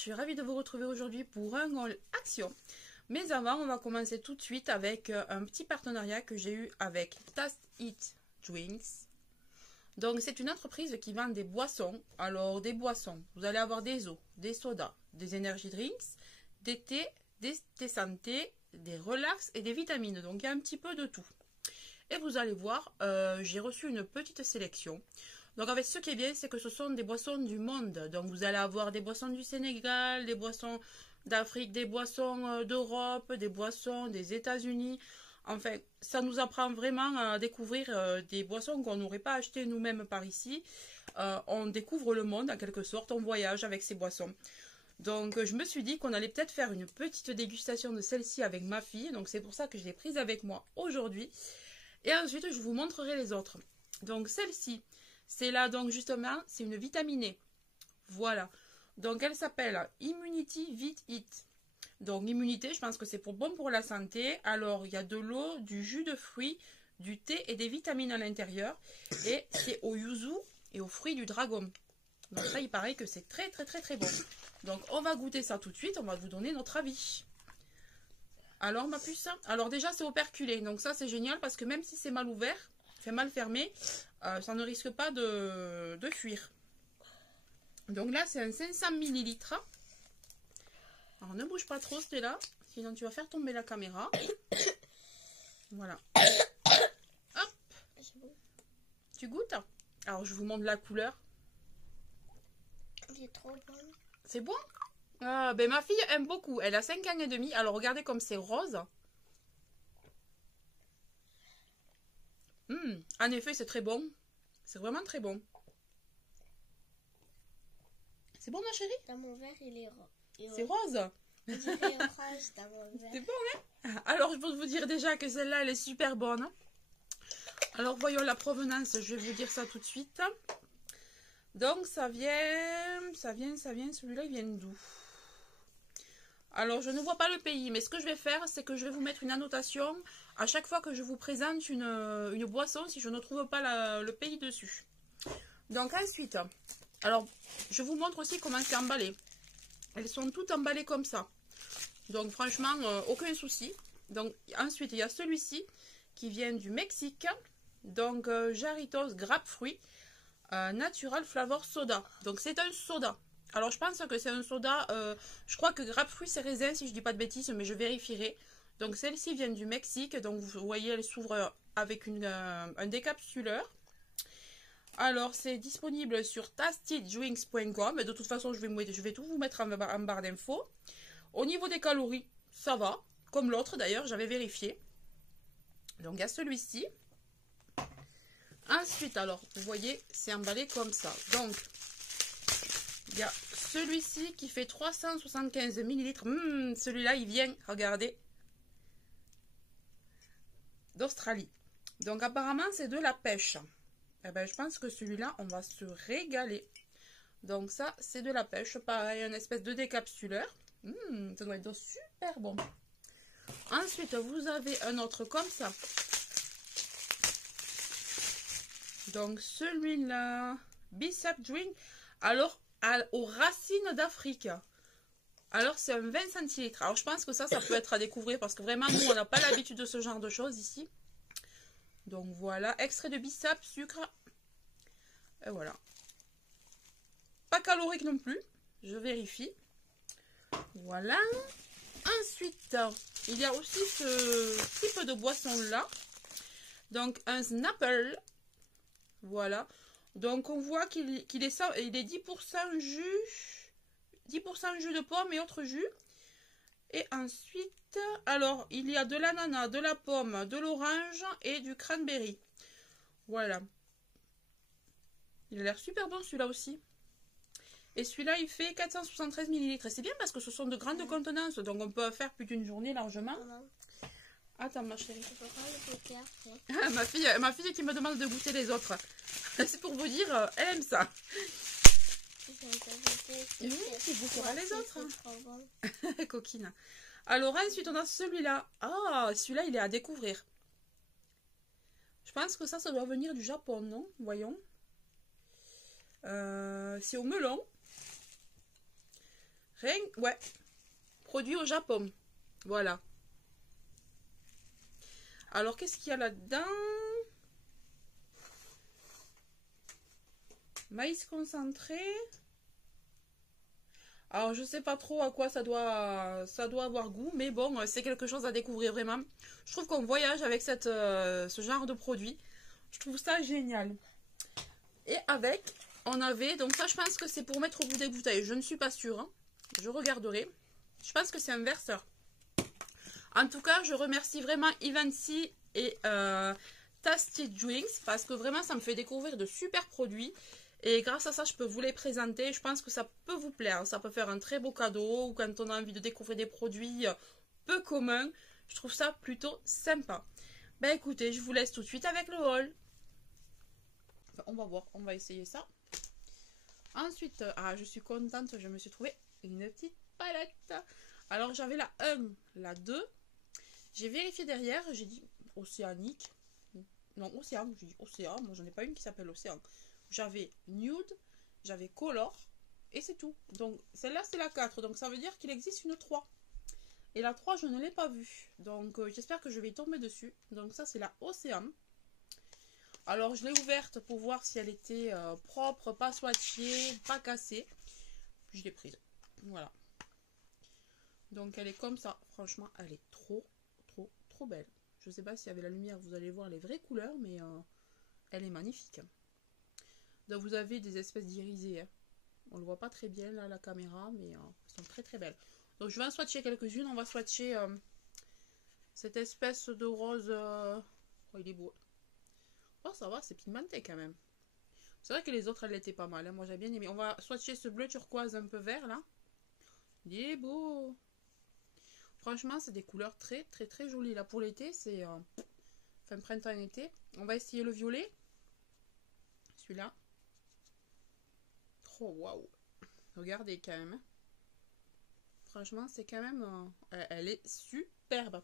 suis ravie de vous retrouver aujourd'hui pour un haul action. Mais avant, on va commencer tout de suite avec un petit partenariat que j'ai eu avec Taste It Drinks. Donc c'est une entreprise qui vend des boissons. Alors des boissons, vous allez avoir des eaux, des sodas, des energy drinks, des thés, des thés santé, des relax et des vitamines. Donc il y a un petit peu de tout. Et vous allez voir, j'ai reçu une petite sélection. Donc en fait, ce qui est bien, c'est que ce sont des boissons du monde. Donc vous allez avoir des boissons du Sénégal, des boissons d'Afrique, des boissons d'Europe, des boissons des États-Unis. Enfin, ça nous apprend vraiment à découvrir des boissons qu'on n'aurait pas achetées nous-mêmes par ici. On découvre le monde en quelque sorte, on voyage avec ces boissons. Donc je me suis dit qu'on allait peut-être faire une petite dégustation de celle-ci avec ma fille. Donc c'est pour ça que je l'ai prise avec moi aujourd'hui. Et ensuite, je vous montrerai les autres. Donc celle-ci, c'est là, donc justement, c'est une vitaminée. Voilà. Donc elle s'appelle Immunity Vit It. Donc immunité, je pense que c'est bon pour la santé. Alors il y a de l'eau, du jus de fruits, du thé et des vitamines à l'intérieur. Et c'est au yuzu et aux fruits du dragon. Donc ça, il paraît que c'est très bon. Donc on va goûter ça tout de suite, on va vous donner notre avis. Alors ma puce, alors déjà c'est operculé, donc ça c'est génial parce que même si c'est mal ouvert, fait mal fermé, ça ne risque pas de fuir. Donc là c'est un 500 ml. Alors ne bouge pas trop Stella, sinon tu vas faire tomber la caméra. Voilà. Hop. Tu goûtes? Alors je vous montre la couleur. C'est trop bon. C'est bon? Ben ma fille aime beaucoup, elle a 5 ans et demi, alors regardez comme c'est rose. En effet c'est très bon, c'est vraiment très bon. C'est bon ma chérie? Dans mon verre il est rose. C'est rose? On dirait orange dans mon verre. C'est bon hein? Alors je peux vous dire déjà que celle-là elle est super bonne. Alors voyons la provenance, je vais vous dire ça tout de suite. Donc ça vient, celui-là il vient d'où? Alors, je ne vois pas le pays, mais ce que je vais faire, c'est que je vais vous mettre une annotation à chaque fois que je vous présente une boisson, si je ne trouve pas le pays dessus. Donc ensuite, alors, je vous montre aussi comment c'est emballé. Elles sont toutes emballées comme ça. Donc franchement, aucun souci. Donc ensuite, il y a celui-ci qui vient du Mexique. Donc, Jarritos Grapefruit Natural Flavor Soda. Donc c'est un soda. Alors je pense que c'est un soda, je crois que grapefruit c'est raisin si je dis pas de bêtises, mais je vérifierai. Donc celle-ci vient du Mexique, donc vous voyez elle s'ouvre avec un décapsuleur. Alors c'est disponible sur tastedrinks.com, de toute façon je vais tout vous mettre en barre d'infos. Au niveau des calories, ça va, comme l'autre d'ailleurs, j'avais vérifié. Donc il y a celui-ci. Ensuite alors, vous voyez, c'est emballé comme ça. Donc il y a celui-ci qui fait 375 ml. Celui-là, il vient, regardez, d'Australie. Donc, apparemment, c'est de la pêche. Eh ben, je pense que celui-là, on va se régaler. Donc, ça, c'est de la pêche. Pareil, une espèce de décapsuleur. Ça doit être super bon. Ensuite, vous avez un autre comme ça. Donc, celui-là, Bicep Drink. Alors, aux racines d'Afrique. Alors c'est un 20 centilitres. Alors je pense que ça peut être à découvrir parce que vraiment nous on n'a pas l'habitude de ce genre de choses ici. Donc voilà, extrait de bissap, sucre. Et voilà. Pas calorique non plus. Je vérifie. Voilà. Ensuite, il y a aussi ce type de boisson là. Donc un Snapple. Voilà. Donc on voit qu'il est 10% jus, 10% jus de pomme et autres jus. Et ensuite, alors il y a de l'ananas, de la pomme, de l'orange et du cranberry. Voilà. Il a l'air super bon celui-là aussi. Et celui-là il fait 473 ml. Et c'est bien parce que ce sont de grandes contenances, donc on peut faire plus d'une journée largement. Attends ma chérie. Ma fille qui me demande de goûter les autres. C'est pour vous dire, elle aime ça. Oui, tu goûteras les autres. Coquine. Alors ensuite on a celui-là. Ah, celui-là il est à découvrir. Je pense que ça doit venir du Japon, non? Voyons. C'est au melon. Rien, ouais. Produit au Japon. Voilà. Alors, qu'est-ce qu'il y a là-dedans? Maïs concentré. Alors, je sais pas trop à quoi ça doit avoir goût, mais bon, c'est quelque chose à découvrir vraiment. Je trouve qu'on voyage avec ce genre de produit. Je trouve ça génial. Et avec, on avait, donc ça, je pense que c'est pour mettre au bout des bouteilles. Je ne suis pas sûre, hein. Je regarderai. Je pense que c'est un verseur. En tout cas, je remercie vraiment Ivancy et Tasty Drinks parce que vraiment, ça me fait découvrir de super produits. Et grâce à ça, je peux vous les présenter. Je pense que ça peut vous plaire. Ça peut faire un très beau cadeau ou quand on a envie de découvrir des produits peu communs. Je trouve ça plutôt sympa. Ben écoutez, je vous laisse tout de suite avec le haul. Enfin, on va voir, on va essayer ça. Ensuite, je suis contente, je me suis trouvé une petite palette. Alors j'avais la 1, la 2. J'ai vérifié derrière, j'ai dit Océanique. Non, Océan, j'ai dit Océan. Moi, j'en ai pas une qui s'appelle Océan. J'avais Nude, j'avais Color, et c'est tout. Donc, celle-là, c'est la 4. Donc, ça veut dire qu'il existe une 3. Et la 3, je ne l'ai pas vue. Donc, j'espère que je vais y tomber dessus. Donc, ça, c'est la Océan. Alors, je l'ai ouverte pour voir si elle était propre, pas swatchée, pas cassée. Puis, je l'ai prise. Voilà. Donc, elle est comme ça. Franchement, elle est trop belle. Je ne sais pas si avec la lumière, vous allez voir les vraies couleurs, mais elle est magnifique. Donc, vous avez des espèces d'irisées. Hein. On ne le voit pas très bien, là, à la caméra, mais elles sont très belles. Donc, je vais en swatcher quelques-unes. On va swatcher cette espèce de rose. Oh, il est beau. Oh, ça va, c'est pigmenté quand même. C'est vrai que les autres, elles étaient pas mal. Hein. Moi, j'ai bien aimé. On va swatcher ce bleu turquoise un peu vert, là. Il est beau. Franchement, c'est des couleurs très jolies. Là, pour l'été, c'est fin printemps et été. On va essayer le violet. Celui-là. Trop waouh. Regardez quand même. Hein. Franchement, c'est quand même... elle est superbe.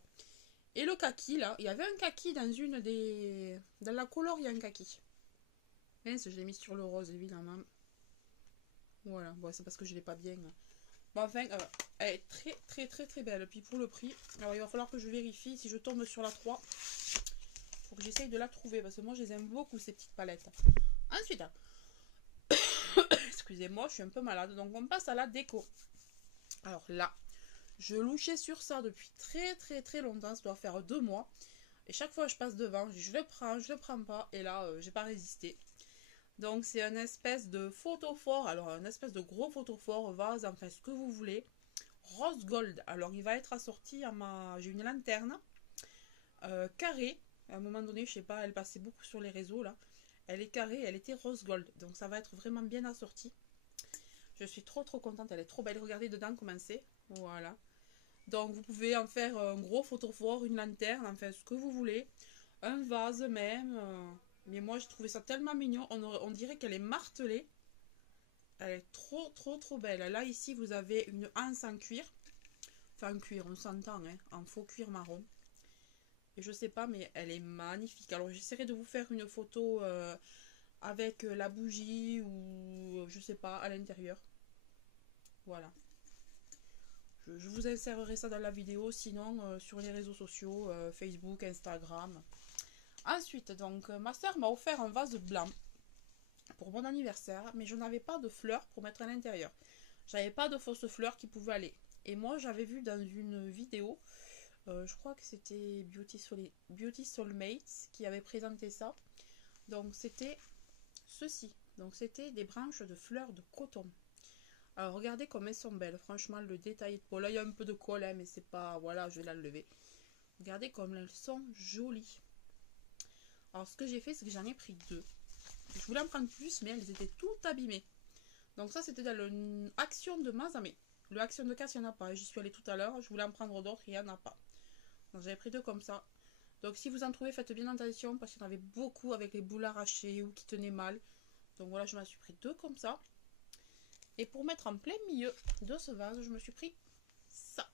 Et le kaki, là. Il y avait un kaki dans une des... Dans la couleur, il y a un kaki. Mince, je l'ai mis sur le rose, évidemment. Voilà. Bon, c'est parce que je l'ai pas bien... Bon, enfin, elle est très belle. Puis pour le prix, alors il va falloir que je vérifie si je tombe sur la 3. Faut que j'essaye de la trouver parce que moi je les aime beaucoup ces petites palettes. Ensuite, excusez-moi, je suis un peu malade. Donc on passe à la déco. Alors là, je louchais sur ça depuis très longtemps. Ça doit faire 2 mois. Et chaque fois je passe devant, je le prends pas. Et là, j'ai pas résisté. Donc c'est un espèce de photophore, alors un espèce de gros photophore, vase, enfin ce que vous voulez, rose gold. Alors il va être assorti à j'ai une lanterne carrée, à un moment donné, je sais pas, elle passait beaucoup sur les réseaux là, elle est carrée, elle était rose gold, donc ça va être vraiment bien assorti. Je suis trop contente, elle est trop belle, regardez dedans comment c'est, voilà. Donc vous pouvez en faire un gros photophore, une lanterne, enfin ce que vous voulez, un vase même... Mais moi, je trouvais ça tellement mignon. On dirait qu'elle est martelée. Elle est trop belle. Là, ici, vous avez une anse en cuir. Enfin, en cuir, on s'entend, hein. En faux cuir marron. Et je sais pas, mais elle est magnifique. Alors, j'essaierai de vous faire une photo avec la bougie ou, je sais pas, à l'intérieur. Voilà. Je vous insérerai ça dans la vidéo. Sinon, sur les réseaux sociaux, Facebook, Instagram... Ensuite, donc, ma soeur m'a offert un vase blanc pour mon anniversaire, mais je n'avais pas de fleurs pour mettre à l'intérieur. J'avais pas de fausses fleurs qui pouvaient aller. Et moi, j'avais vu dans une vidéo, je crois que c'était Beauty Soulmates qui avait présenté ça. Donc, c'était ceci. Donc, c'était des branches de fleurs de coton. Alors, regardez comme elles sont belles. Franchement, le détail... Bon, là, il y a un peu de colle, hein, mais c'est pas... Voilà, je vais l'enlever. Regardez comme elles sont jolies. Alors, ce que j'ai fait, c'est que j'en ai pris 2. Je voulais en prendre plus, mais elles étaient toutes abîmées. Donc ça, c'était dans l'action de Mazame. Le action de casse, il n'y en a pas. J'y suis allée tout à l'heure. Je voulais en prendre d'autres, il n'y en a pas. Donc j'avais pris 2 comme ça. Donc si vous en trouvez, faites bien attention, parce qu'il y en avait beaucoup avec les boules arrachées ou qui tenaient mal. Donc voilà, je m'en suis pris 2 comme ça. Et pour mettre en plein milieu de ce vase, je me suis pris ça.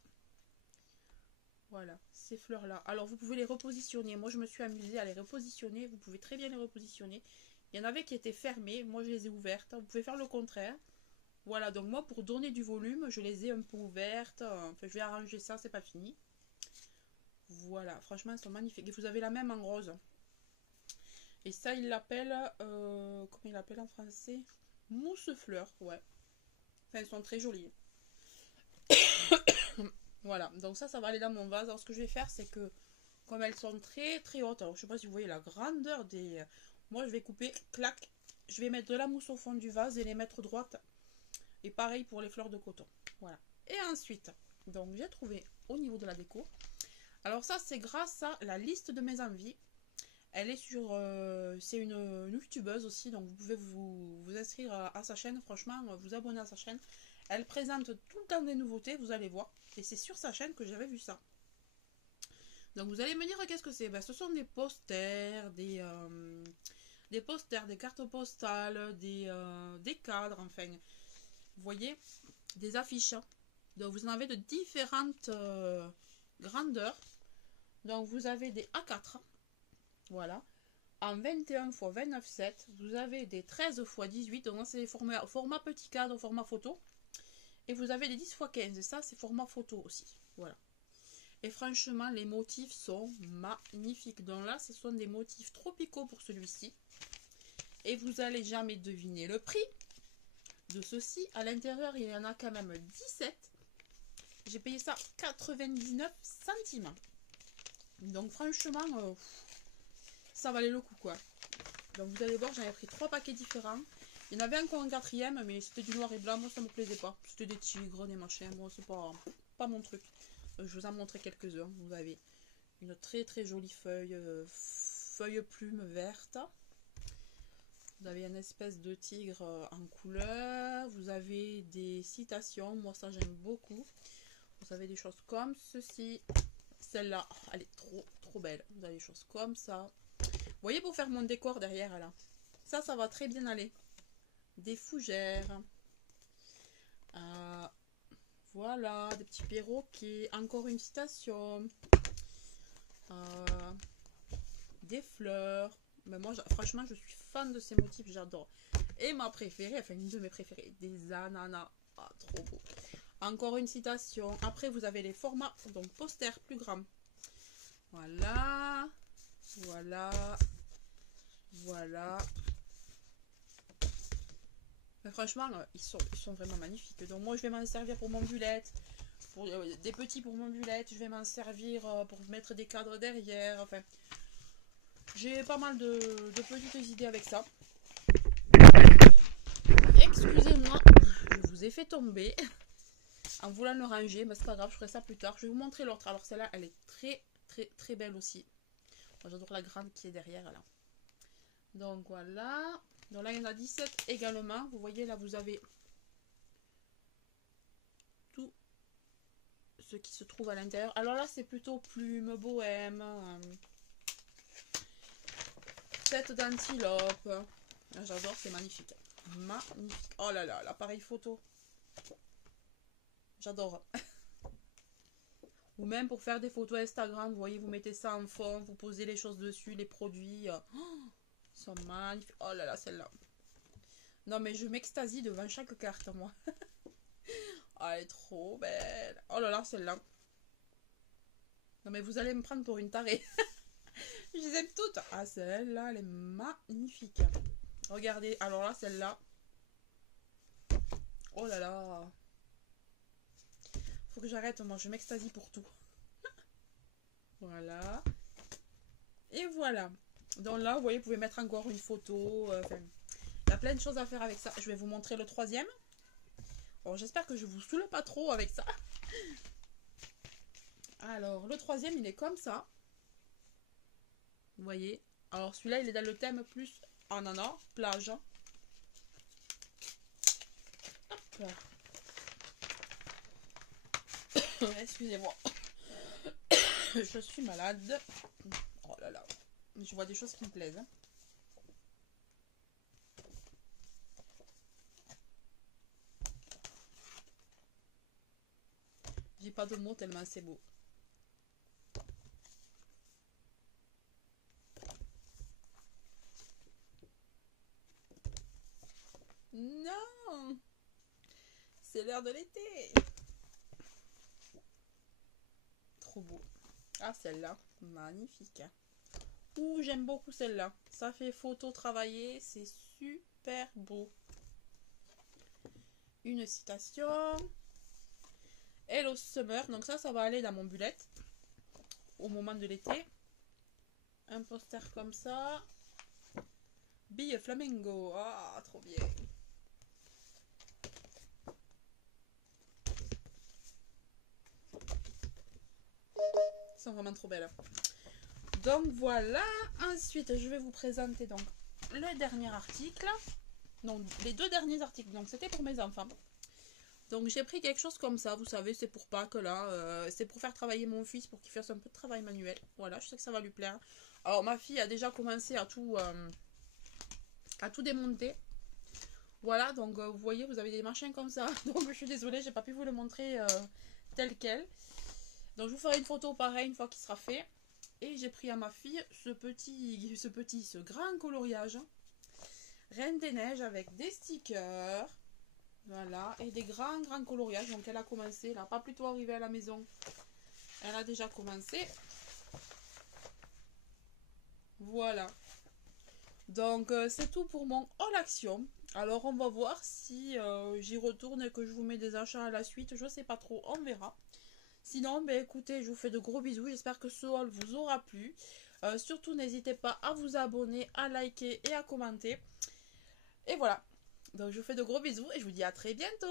Voilà, ces fleurs-là. Alors, vous pouvez les repositionner. Moi, je me suis amusée à les repositionner. Vous pouvez très bien les repositionner. Il y en avait qui étaient fermées. Moi, je les ai ouvertes. Vous pouvez faire le contraire. Voilà, donc moi pour donner du volume, je les ai un peu ouvertes. Enfin, je vais arranger ça, c'est pas fini. Voilà, franchement, elles sont magnifiques. Et vous avez la même en rose. Et ça, il l'appelle, comment il l'appelle en français? Mousse fleur, ouais. Enfin, elles sont très jolies. Voilà, donc ça va aller dans mon vase. Alors, ce que je vais faire, c'est que, comme elles sont très très hautes, alors je sais pas si vous voyez la grandeur des... Moi, je vais couper, clac. Je vais mettre de la mousse au fond du vase et les mettre droites. Et pareil pour les fleurs de coton. Voilà. Et ensuite, donc j'ai trouvé au niveau de la déco. Alors ça, c'est grâce à la liste de mes envies. Elle est sur... c'est une youtubeuse aussi, donc vous pouvez vous inscrire à sa chaîne. Franchement, vous abonner à sa chaîne. Elle présente tout le temps des nouveautés, vous allez voir. Et c'est sur sa chaîne que j'avais vu ça. Donc vous allez me dire qu'est-ce que c'est. Ben, ce sont des posters, des posters, des cartes postales, des cadres, enfin. Vous voyez, des affiches. Donc vous en avez de différentes grandeurs. Donc vous avez des A4. Voilà. En 21 x 29,7. Vous avez des 13 x 18. Donc c'est format petit cadre, format photo. Et vous avez des 10 x 15. Et ça, c'est format photo aussi. Voilà. Et franchement, les motifs sont magnifiques. Donc là, ce sont des motifs tropicaux pour celui-ci. Et vous n'allez jamais deviner le prix de ceci. À l'intérieur, il y en a quand même 17. J'ai payé ça 99 centimes. Donc franchement, ça valait le coup quoi. Donc vous allez voir, j'en ai pris 3 paquets différents. Il y en avait encore un quatrième, mais c'était du noir et blanc. Moi, ça me plaisait pas. C'était des tigres, des machins. Bon, c'est pas mon truc. Je vous en montrer quelques-uns. Vous avez une très très jolie feuille plume verte. Vous avez une espèce de tigre en couleur. Vous avez des citations. Moi, ça, j'aime beaucoup. Vous avez des choses comme ceci. Celle-là, elle est trop belle. Vous avez des choses comme ça. Vous voyez, pour faire mon décor derrière, là. Ça va très bien aller. Des fougères. Voilà, des petits perroquets. Encore une citation. Des fleurs. Mais moi, franchement, je suis fan de ces motifs. J'adore. Et ma préférée, enfin une de mes préférées, des ananas. Ah, trop beau. Encore une citation. Après, vous avez les formats, donc posters plus grands. Voilà. Voilà. Voilà. Mais franchement, ils sont vraiment magnifiques. Donc moi, je vais m'en servir pour mon bullet. Pour, des petits pour mon bullet. Je vais m'en servir pour mettre des cadres derrière. Enfin, j'ai pas mal de petites idées avec ça. Excusez-moi, je vous ai fait tomber en voulant le ranger, mais c'est pas grave, je ferai ça plus tard. Je vais vous montrer l'autre. Alors celle-là, elle est très belle aussi. Moi, j'adore la grande qui est derrière là. Donc voilà. Donc là, il y en a 17 également. Vous voyez, là, vous avez tout ce qui se trouve à l'intérieur. Alors là, c'est plutôt plume, bohème, tête d'antilope. J'adore, c'est magnifique. Magnifique. Oh là là, l'appareil photo. J'adore. Ou même pour faire des photos Instagram, vous voyez, vous mettez ça en fond, vous posez les choses dessus, les produits. Oh, ils sont magnifiques. Oh là là, celle-là. Non mais je m'extasie devant chaque carte, moi. Oh, elle est trop belle. Oh là là, celle-là. Non mais vous allez me prendre pour une tarée. Je les aime toutes. Ah, celle-là, elle est magnifique. Regardez, alors là, celle-là. Oh là là. Faut que j'arrête, moi, je m'extasie pour tout. Voilà. Et voilà. Donc là, vous voyez, vous pouvez mettre encore une photo. Il y a plein de choses à faire avec ça. Je vais vous montrer le troisième. Bon, j'espère que je vous saoule pas trop avec ça. Alors, le troisième, il est comme ça. Vous voyez. Alors, celui-là, il est dans le thème plus ananas, plage. Hop. Excusez-moi. Je suis malade. Oh là là. Je vois des choses qui me plaisent. J'ai pas de mots tellement c'est beau. Non. C'est l'heure de l'été. Trop beau. Ah, celle-là, magnifique. Ouh, j'aime beaucoup celle-là. Ça fait photo travaillée, c'est super beau. Une citation. Hello Summer. Donc ça va aller dans mon bullet au moment de l'été. Un poster comme ça. Be a flamingo. Ah, trop bien. Elles sont vraiment trop belles. Donc voilà. Ensuite, je vais vous présenter donc le dernier article. Non, les deux derniers articles. Donc c'était pour mes enfants. Donc j'ai pris quelque chose comme ça, vous savez, c'est pour Pâques là, c'est pour faire travailler mon fils, pour qu'il fasse un peu de travail manuel. Voilà, je sais que ça va lui plaire. Alors ma fille a déjà commencé à tout démonter. Voilà, donc vous voyez, vous avez des machins comme ça. Donc je suis désolée, j'ai pas pu vous le montrer tel quel. Donc je vous ferai une photo pareil une fois qu'il sera fait. Et j'ai pris à ma fille ce grand coloriage. Reine des Neiges avec des stickers. Voilà, et des grands coloriages. Donc elle a commencé, elle n'a pas plutôt arrivé à la maison. Elle a déjà commencé. Voilà. Donc c'est tout pour mon haul action. Alors on va voir si j'y retourne et que je vous mets des achats à la suite. Je sais pas trop, on verra. Sinon, ben écoutez, je vous fais de gros bisous. J'espère que ce haul vous aura plu. Surtout n'hésitez pas à vous abonner, à liker et à commenter. Et voilà. Donc je vous fais de gros bisous et je vous dis à très bientôt.